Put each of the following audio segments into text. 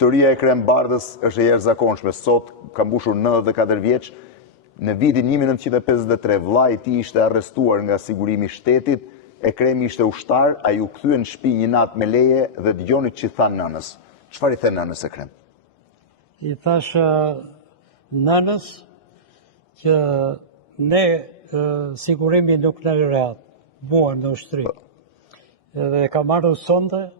Historia e Ekrem Bardhës është e jashtëzakonshme. Sot ka mbushur 94 vjeç. Në vitin 1953 vllai i tij ishte arrestuar nga sigurimi i shtetit. Ekremi ishte ushtar, ai u kthye në shtëpi një natë me leje dhe dëgjoni ç'i tha nënës. Çfarë i the nënës Ekrem? I thash nënës që ne sigurimi nuk na rehat, mua në ushtri. Dhe ka marrë sonte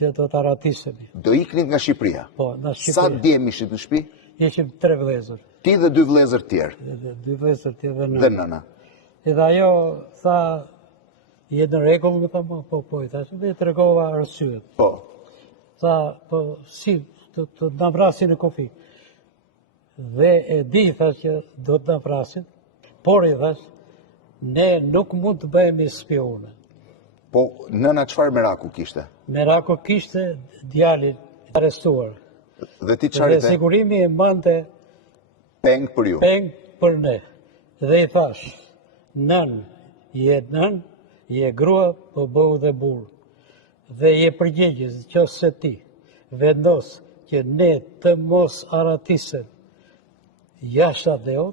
që do të aratisemi. Do iknit nga Shqipëria? Po, nga Shqipëria. Sa djem ishit në shtëpi? Ishim 3 vëllezër. Ti dhe 2 vëllezër tjerë? 2 vëllezër tjerë dhe nëna. Dhe nëna? Edhe ajo tha, je në rregull, më tha, po, i thash, dhe i tregova arsyet. Po. Tha, po, si, të na vrasin në kufi. Dhe e di, thash, që do të na vrasin, por i thash, ne nuk mund të bëhemi spione. Po, nëna çfarë meraku kishte? Meraku kishte djalin arrestuar. Dhe ti çfarë Dhe sigurimi e mante peng për ju? Peng për ne. Dhe i thash, nën, je grua, po bëhu dhe burr. Dhe je përgjegjës, nëse ti vendos që ne të mos aratisem jashtë atë,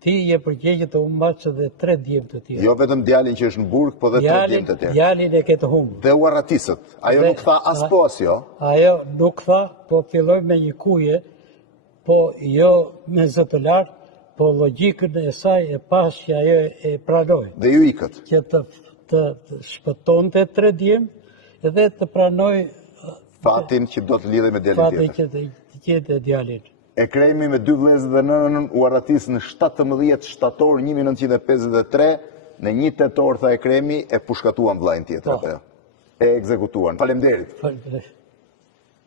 ti je përgjegjë të humbash edhe 3 djem të tjerë. Jo vetëm djalin që është në burg, po dhe 3 djem të tjerë. Djalin e ketë humbur. Dhe u aratisët. Ajo nuk tha as po as jo? Ajo nuk tha, po filloi me një kuje, po jo me zë të lartë, po logjikën e saj e pas që ajo e pranoi. Dhe ju ikët? Që të shpëtonte 3 djem edhe të pranoi fatin që do të lidhej me djalin tjetër. Fatin që të qete djalin. Ekremi me 2 vëllezër dhe nënën u aratis në 17 shtator 1953, në 1 tetor, tha Ekremi, e pushkatuan vllajin tjetër. E ekzekutuan. Faleminderit.